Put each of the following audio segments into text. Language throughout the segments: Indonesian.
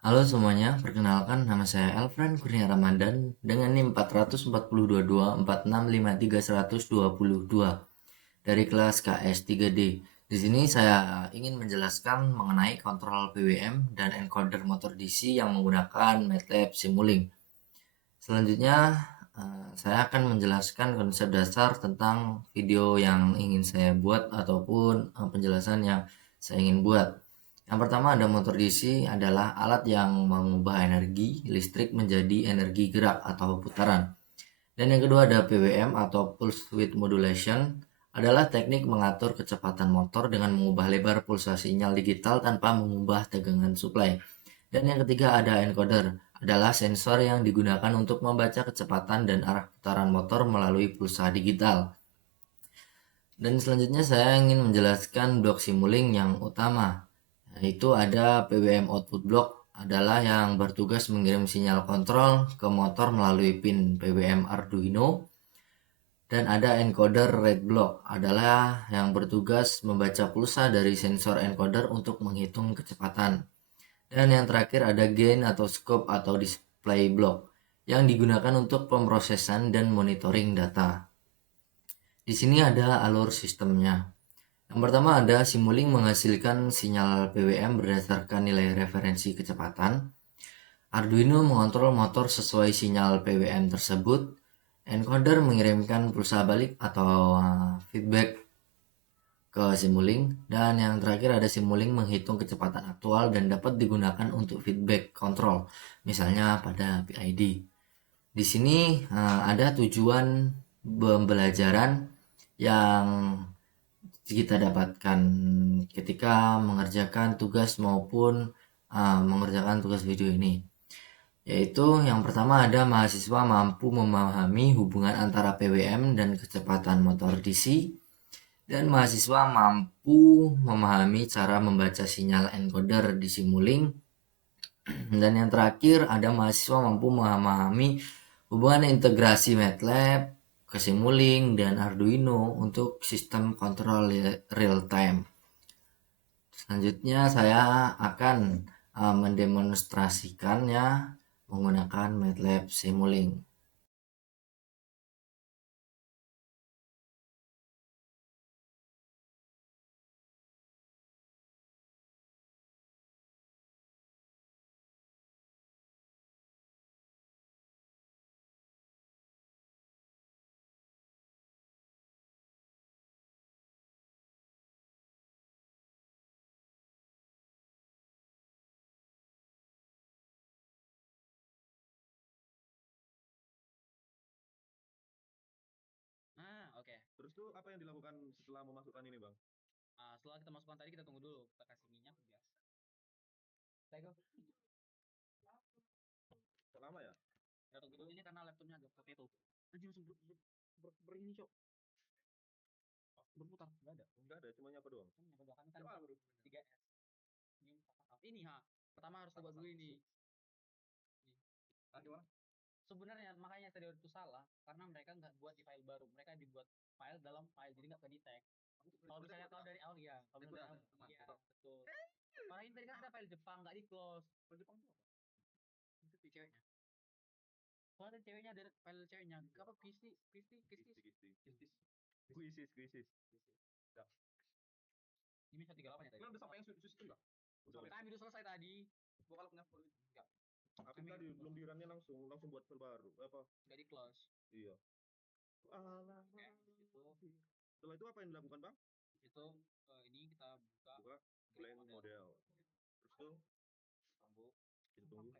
Halo semuanya, perkenalkan nama saya Elfriend Kurnia Ramadan dengan NIM 440224653 122 dari kelas KS 3D. Di sini saya ingin menjelaskan mengenai kontrol PWM dan encoder motor DC yang menggunakan MATLAB Simulink. Selanjutnya, saya akan menjelaskan konsep dasar tentang video yang ingin saya buat ataupun penjelasan yang saya ingin buat. Yang pertama ada motor DC adalah alat yang mengubah energi listrik menjadi energi gerak atau putaran. Dan yang kedua ada PWM atau Pulse Width Modulation adalah teknik mengatur kecepatan motor dengan mengubah lebar pulsa sinyal digital tanpa mengubah tegangan suplai. Dan yang ketiga ada encoder, adalah sensor yang digunakan untuk membaca kecepatan dan arah putaran motor melalui pulsa digital. Dan selanjutnya saya ingin menjelaskan blok Simulink yang utama, yaitu ada PWM output block adalah yang bertugas mengirim sinyal kontrol ke motor melalui pin PWM Arduino, dan ada encoder red block adalah yang bertugas membaca pulsa dari sensor encoder untuk menghitung kecepatan. Dan yang terakhir ada gain atau scope atau display block yang digunakan untuk pemrosesan dan monitoring data. Di sini ada alur sistemnya. Yang pertama ada Simulink menghasilkan sinyal PWM berdasarkan nilai referensi kecepatan. Arduino mengontrol motor sesuai sinyal PWM tersebut. Encoder mengirimkan pulsa balik atau feedback ke Simulink, dan yang terakhir ada Simulink menghitung kecepatan aktual dan dapat digunakan untuk feedback control, misalnya pada PID. Di sini ada tujuan pembelajaran yang kita dapatkan ketika mengerjakan tugas maupun mengerjakan tugas video ini, yaitu yang pertama ada mahasiswa mampu memahami hubungan antara PWM dan kecepatan motor DC, dan mahasiswa mampu memahami cara membaca sinyal encoder di Simulink. Dan yang terakhir ada mahasiswa mampu memahami hubungan integrasi MATLAB ke Simulink dan Arduino untuk sistem kontrol real time. Selanjutnya saya akan mendemonstrasikannya menggunakan MATLAB Simulink. Oke. Terus tuh apa yang dilakukan setelah memasukkan ini, Bang? Setelah kita masukkan tadi kita tunggu dulu, kita kasih minyak biasa. Lego. Kok lama ya? Kita tunggu dulu ini karena laptopnya agak seperti itu. Anjing langsung ini, Cok. Berputar, enggak ada. Enggak ada, cuma nyapa doang. Kan yang belakang kan 3S. Ini pertama harus coba dulu ini. Gimana? Sebenarnya makanya tadi itu salah karena mereka nggak buat di file baru, mereka dibuat file dalam file jadi nggak ke detect. Kalau misalnya tahu dari awal ya, kalau misalnya iya betul. Karena ini tadi kan ada file Jepang nggak di close. File Jepang itu apa? Itu si ceweknya. Soalnya ada ceweknya ada file ceweknya. Apa Kuisis. Udah. Ini 138 ya tadi. Kan udah sampai yang sistem enggak? Kami udah selesai tadi. Gua kalau punya full enggak. Aku tadi belum di run-nya langsung buat file baru. Apa? Enggak di close. Iya. Alah. Itu Setelah itu apa yang dilakukan, Bang? itu ini kita buka blend model. Terus tuh kita tunggu.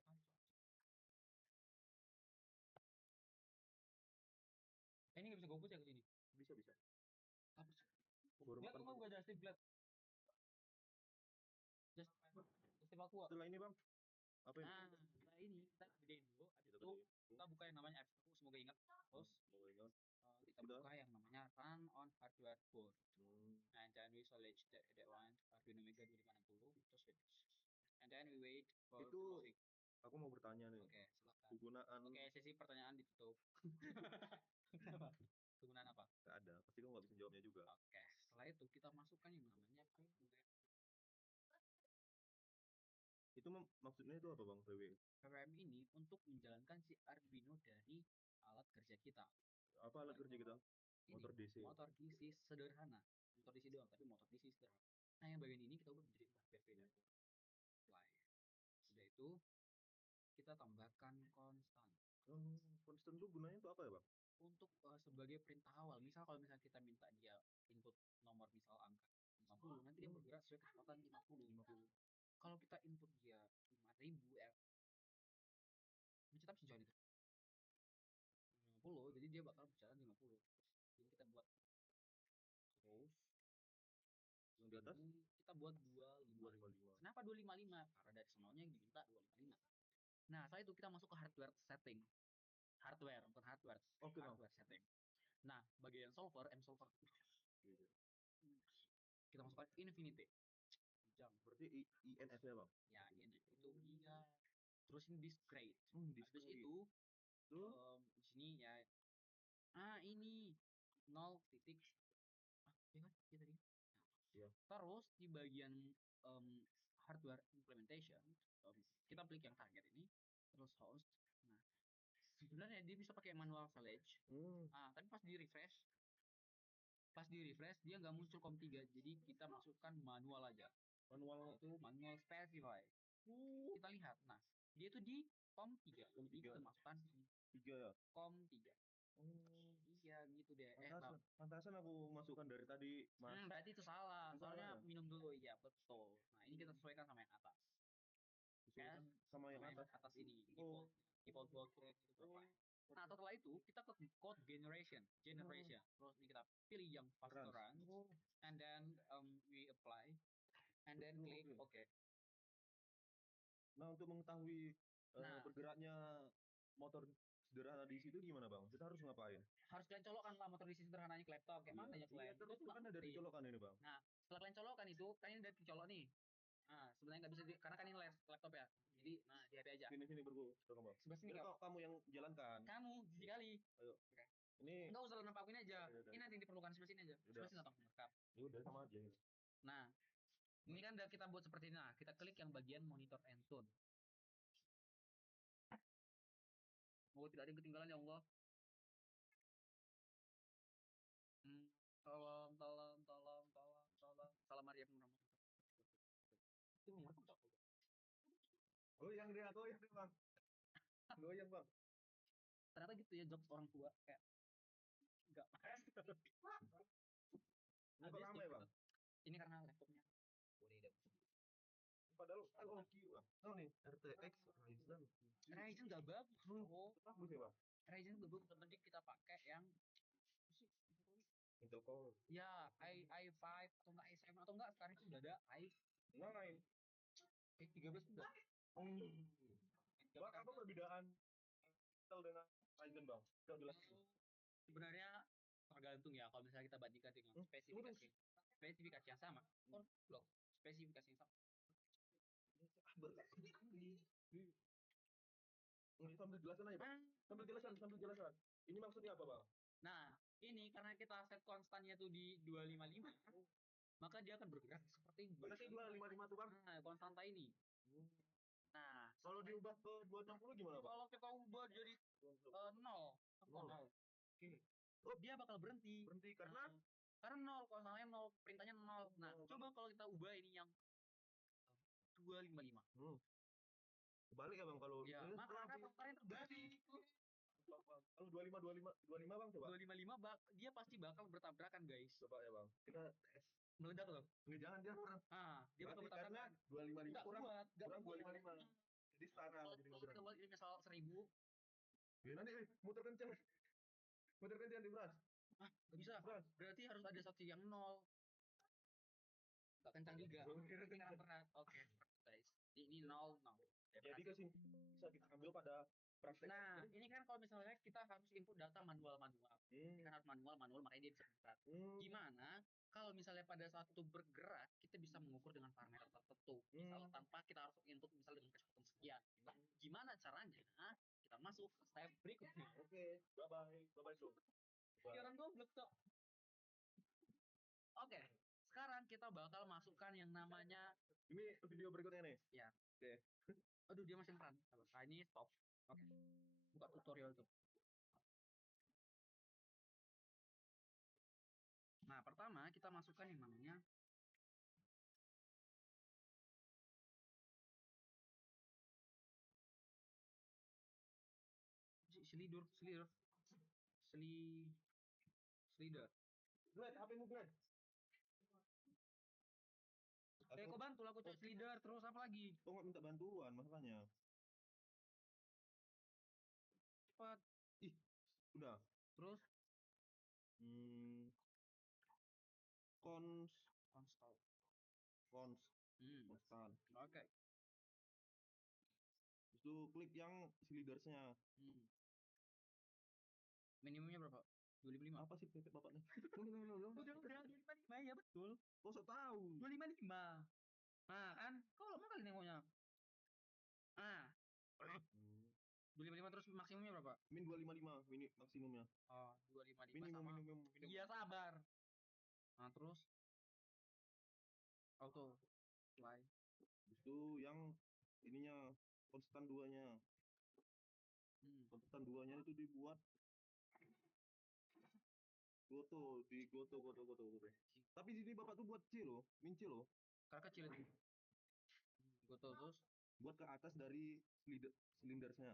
Ini nggak bisa gue ya ke sini. Bisa. Apa sih? Baru Lihat makan. kok gak ada save lihat. Just aku. Setelah ini, Bang. Apa ini? Nah, setelah ini kita gedein dulu. Habis itu kita buka yang namanya apps itu, semoga ingat. Terus kita buka yang namanya run on hardware board. And then we select that one Arduino Mega 2560 terus finish. And then we wait for itu closing. Aku mau bertanya nih. Oke, silakan. Penggunaan. Oke, sesi pertanyaan ditutup. Penggunaan apa? Gak ada. Pasti kamu gak bisa jawabnya juga. Oke, setelah itu kita masukkan yang namanya PWM. Itu maksudnya itu apa bang PWM? PWM ini untuk menjalankan si Arduino dari alat kerja kita. Apa alat kerja kita? Ini Motor DC. motor DC sederhana, motor DC doang, tapi motor DC sederhana. Nah, yang bagian ini kita ubah menjadi 4 PV dan supply. Sudah itu kita tambahkan konstan Konstan tuh gunanya itu apa ya bang? untuk sebagai perintah awal. Misal kalau misalnya kita minta dia input nomor misal angka 50, nanti dia bergerak sesuai kecepatan 50. Kalau kita input dia 5000 F, ini tetap sejauh itu 50, jadi dia bakal berjalan 50. Jadi kita buat terus Yang di atas? ini kita buat 255. 255. Kenapa 255? Karena dari sononya yang diminta 255. Nah, setelah itu kita masuk ke hardware setting. Hardware, bukan hardware. Oke bang. Hardware setting. Nah, bagian solver, M solver. Kita masukkan infinity. Jam. Berarti INF ya bang? Ya, ini itu dia. Terus ini discrete. Habis Discrete. itu Tuh. di sini ya. Ini 0 titik. Ya kan? Ya tadi. Iya. Terus di bagian hardware implementation, kita klik yang target ini, terus host. Nah, sebenarnya dia bisa pakai manual flash. Tapi pas di refresh dia nggak muncul COM3, jadi kita masukkan manual aja. Manual Itu manual specify. Kita lihat, nah dia itu di COM3, jadi kita masukkan 3 ya? COM3. Iya gitu deh. Pantasan aku masukkan dari tadi mas. Berarti itu salah. Soalnya ya? minum dulu, ya betul. Nah ini kita sesuaikan sama yang atas. Sesuaikan sama yang atas ini. Default block itu berapa? Nah setelah itu kita ke code generation. Terus ini kita pilih yang fast run, and then we apply, and then klik OK. Nah untuk mengetahui bergeraknya motor sederhana di situ gimana bang? Kita harus ngapain? Harus kalian colokkan lah motor DC sederhananya ke laptop. Kayak mana ya kalian? Itu kan ada dicolokan ini bang. Nah setelah kalian colokkan itu, kalian udah dicolok nih. Nah sebenarnya nggak bisa karena kan ini laptop ya. Jadi di HP aja. Sini bang. Sebelah sini kamu yang jalankan. Kamu sekali. Ayo. Oke. Ini nggak usah nampakin aja. Ini nanti diperlukan sebelah sini aja. Sebelah sini atau merekam. Ya udah sama aja. Nah ini kan udah kita buat seperti ini. Nah kita klik yang bagian monitor and tone. Tidak ada yang ketinggalan ya Allah. Tolong. Salam Maria itu goyang deh bang. Goyang bang. Ternyata gitu ya jokes orang tua kayak enggak. Ini lama ya bang? Ini karena laptopnya. Padahal bang. Nih RTX Ryzen nggak bagus. Bagus ya bang? Ryzen nggak bagus. Penting kita pakai yang Intel Core. Ya, i5 atau enggak i7 atau enggak sekarang itu udah ada i13 juga. Bang, apa perbedaan Intel dengan Ryzen bang? Gak jelas. Sebenarnya tergantung ya. Kalau misalnya kita bandingkan dengan spesifikasi yang sama, spesifikasi yang sama. Sambil jelasan aja bang. Sambil jelasan. Ini maksudnya apa bang? Nah, ini karena kita set konstannya tuh di 255, maka dia akan bergerak seperti 255 tuh bang. Nah, konstanta ini. Nah, kalau diubah ke 260 gimana bang? Kalau kita ubah jadi 0. Oke. Dia bakal berhenti. Karena 0, konstantanya 0, perintahnya 0. Nah, coba kalau kita ubah ini yang 255. Kebalik ya bang kalau. Ya, maka konstannya terbalik. Kalau 25 bang coba. 255 dia pasti bakal bertabrakan guys. Coba ya bang. Kita tes. Meledak loh. Jangan. Dia bakal bertabrakan. 255 kurang 255. Jadi setara. Kalau ini misal 1000. Ya nanti muter kencang di beras. Gak bisa. Berarti harus ada saksi yang 0. Gak kencang juga. Ini berat. Oke, guys. Ini 0. Jadi bisa kita ambil pada praktek. Nah, ini kan kalau misalnya kita harus input data manual. Ini kan harus manual, makanya dia bisa berat. Gimana kalau misalnya pada saat itu bergerak, kita bisa mengukur dengan parameter tertentu. Misalnya tanpa kita harus input misalnya dengan kecepatan sekian. Nah, gimana caranya? Kita masuk ke step berikutnya. Oke, bye-bye sob. Orang goblok tuh. Oke, Sekarang kita bakal masukkan yang namanya, Ini video berikutnya nih. ya. Oke. Aduh, dia masih meran. Nah, ini stop. Oke. Buka tutorial tuh. Nah, pertama kita masukkan yang namanya slider. Glad, HP-mu Glad. Kok bantu aku cek slider, terus apa lagi? Kok nggak minta bantuan masalahnya? Cepat. Ih, udah. Terus Cons, install. konstan. Oke. Itu klik yang slidersnya. Minimumnya berapa? 255. Apa sih pepet bapaknya? Udah 255 ya betul. Kok so tahu? 255. Nah, kan kau lama kali nengoknya. Nah, 255 terus maksimumnya berapa? Min 255 mini maksimumnya. Oh, 255 sama. Minimum. Iya, sabar. Nah, terus auto play. Itu yang ininya konstan duanya. Konstan duanya itu dibuat goto. Tapi sini bapak tuh buat C loh, min C loh. Karena kecil itu. Goto terus Buat ke atas dari silindersnya.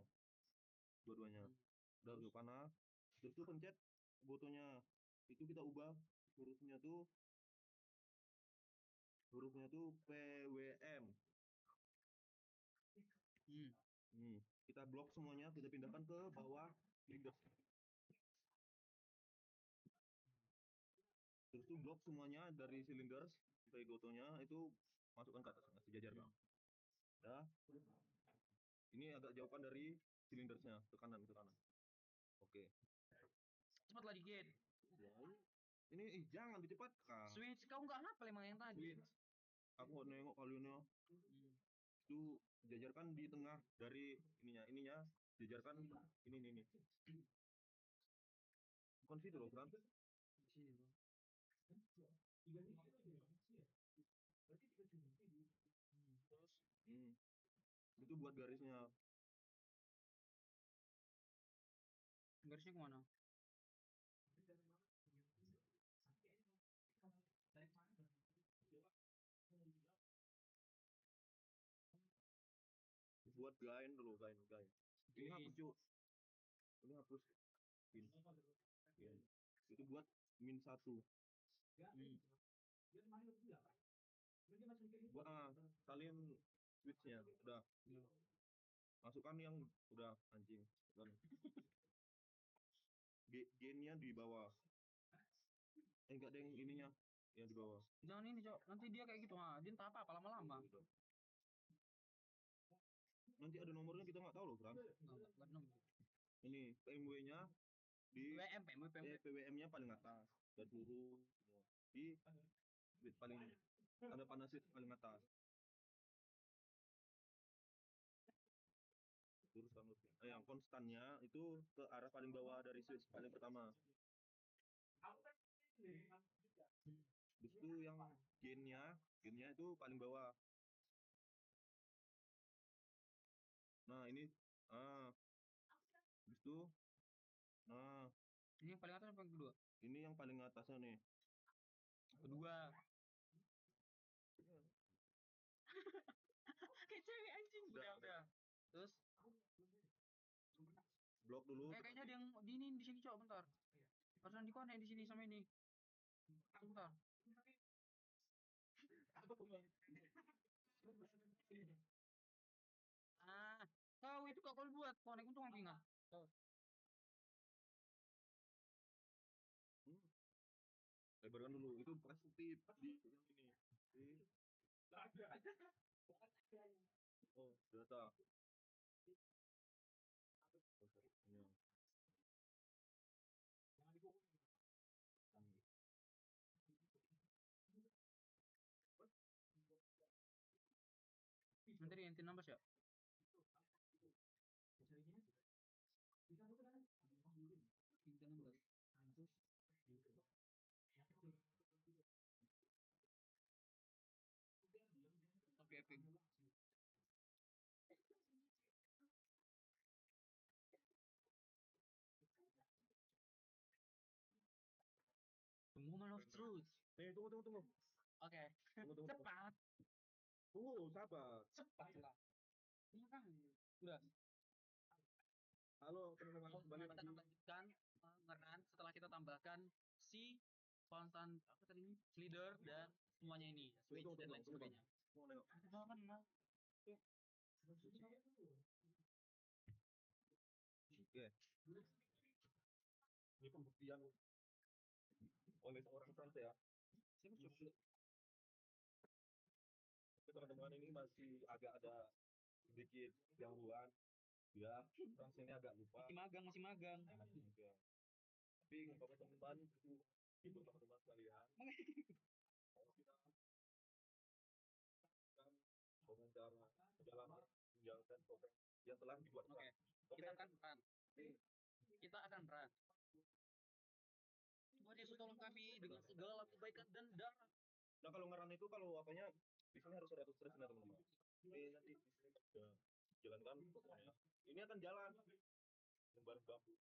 Dua-duanya. Udah tuh panas. Terus tuh pencet gotonya. Itu kita ubah hurufnya tuh PWM. Kita blok semuanya, kita pindahkan ke bawah silinders. Terus tuh blok semuanya dari silinders sampai gotonya itu masukkan ke atas, sejajar bang. Dah. Ini agak jauhkan dari silindersnya, ke kanan. Oke. cepat lagi dikit. Ya, ini jangan dicepatkan. Switch kau nggak ngapel emang yang tadi. Switch. Aku nengok kalian itu jajarkan di tengah dari ininya jajarkan ini. Bukan situ loh, Bram. Di sini bro. Itu buat garisnya. Garisnya kemana? Buat gain dulu, gain. Ini hapus yuk. Ini hapus. Pin. Ya. Itu buat min 1. Buat salin switchnya udah. Masukkan yang udah anjing. Gainnya di bawah. Enggak ada yang ininya yang di bawah. Jangan ini cok, nanti dia kayak gitu dia entah apa lama-lama. Nanti ada nomornya kita nggak tahu loh, Bram. Enggak nomor. Ini PMW-nya di PWM-nya paling atas dan turun di paling ada panas switch paling atas. Terus yang konstannya itu ke arah paling bawah dari switch paling pertama. Itu yang gainnya itu paling bawah. Nah ini itu ini yang paling atas apa yang kedua? Ini yang paling atasnya nih. Kedua. Kayak cewek anjing. Udah. Terus blok dulu. Kayaknya ada yang di sini cok, bentar. Harus dikonek di sini sama ini. Bentar. Kau itu kok kau buat konek untuk ngapain? Lebarkan dulu. Itu pasti di yang ini. Oh, data. Nanti yang nambah ya. of truth. Nih, tunggu. Oke. Tunggu. Cepat. Tunggu, sabar. Cepat lah. Ini kan udah. Halo, teman-teman, kembali Kita lagi. akan lanjutkan ngeran setelah kita tambahkan si fountain apa tadi ini slider dan semuanya ini switch Tunggu, dan lain tunggu, sebagainya. Mau nengok. Jangan nah. Oke. Ini pembuktian oleh seorang tante ya. Siapa? Oke, teman-teman, ini masih agak ada sedikit gangguan. Ya, orang sini agak lupa. Masih magang. Oke. Tapi untuk teman-teman, itu teman-teman sekalian. Dengan cara dalam menjalankan program yang telah dibuat. Oke. Kita akan run. Tuhan Yesus tolong kami dengan segala kebaikan dan darah. Nah, kalau ngeran itu kalau apanya di sini harus ada stres benar teman-teman. Ini nanti di sini kita jalankan pokoknya. Ini akan jalan lembar bambu.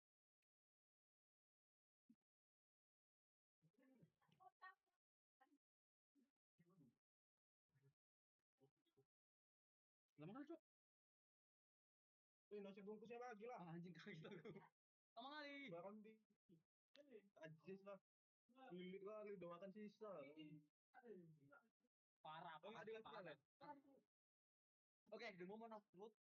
Lama kali, Cok? Ini nasi bungkusnya lagi lah. Anjing kali kita. Lama kali. Bahkan di ajis lah. Lilit kali udah makan sisa. Parah. Adil lagi Parah. Oke, the moment of truth.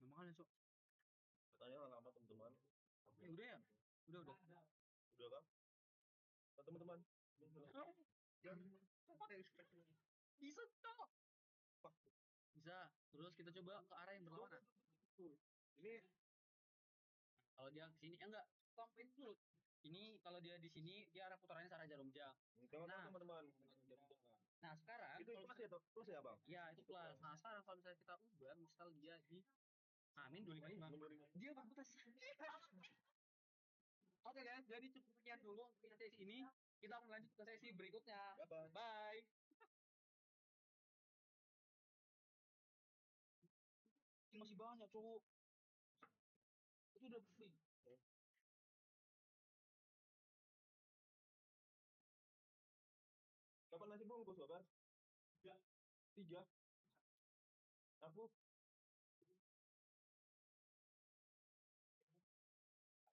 Lama kali, Cok. Katanya lama teman-teman. Udah ya? Udah. Udah kan? Nah, teman-teman. Bisa, Cok. Bisa. Terus kita coba ke arah yang berlawanan. Ini Kalau dia ke sini, enggak. Sampai dulu. Ini kalau dia di sini, dia arah putarannya searah jarum jam. kalau Nah. teman-teman. Nah, sekarang Itu kalau plus ya, plus ya, Bang? ya itu plus. Nah, sekarang kalau misalnya kita ubah, misal dia di Amin 255. Dia berputar. Oke guys, jadi cukup sekian dulu untuk sesi ini. Kita akan lanjut ke sesi berikutnya. Bye-bye. Bye. Ini masih banyak, cowok. Itu udah free. Kapan nasi bungkus, Bapak? 3. Aku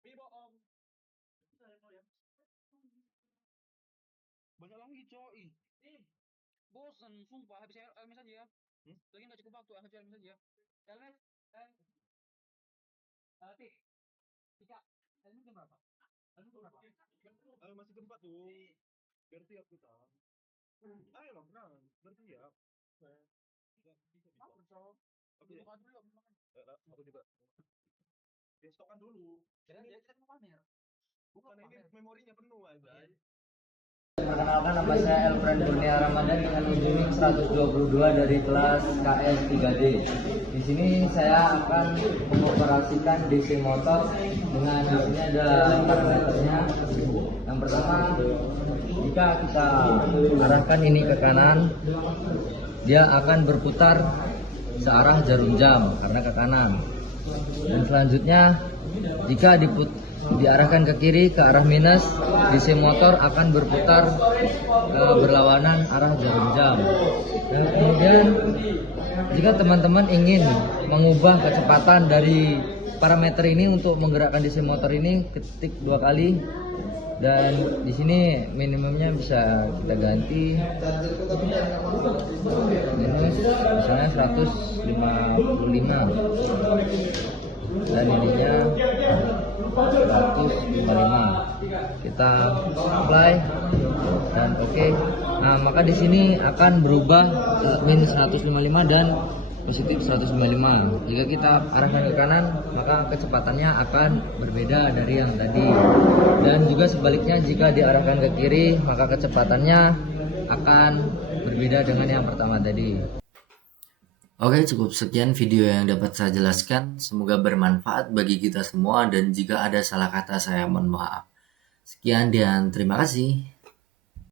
Ini bohong. Banyak lagi, coy. Bosan, sumpah. Habis LMS aja ya. Lagi nggak cukup waktu, habis LMS aja. LMS, tik. 3. LMS jam berapa? LMS jam berapa? masih tempat tuh. Bersiap kita. Ayo lah, benar. Bersiap. Apa, cowok? Oke. Buka dulu, aku makan. Aku juga. Ya, stokkan dulu. Jadi kita mau pamer. Bukan ini memorinya penuh aja. Perkenalkan, nama saya Elfriend Kurnia Ramadan dengan unit 122 dari kelas KS 3D. Di sini saya akan mengoperasikan DC motor dengan di sini ada parameternya. Yang pertama, jika kita arahkan ini ke kanan, dia akan berputar searah jarum jam karena ke kanan. Dan selanjutnya, jika diarahkan ke kiri ke arah minus, DC motor akan berputar berlawanan arah jarum jam. Dan kemudian jika teman-teman ingin mengubah kecepatan dari parameter ini untuk menggerakkan DC motor ini, ketik 2 kali dan di sini minimumnya bisa kita ganti minus misalnya 155 dan ininya 155. Kita apply dan oke. Nah, maka di sini akan berubah min 155 dan positif 155. Jika kita arahkan ke kanan, maka kecepatannya akan berbeda dari yang tadi. Dan juga sebaliknya, jika diarahkan ke kiri, maka kecepatannya akan berbeda dengan yang pertama tadi. Oke, cukup sekian video yang dapat saya jelaskan. Semoga bermanfaat bagi kita semua dan jika ada salah kata saya mohon maaf. Sekian dan terima kasih.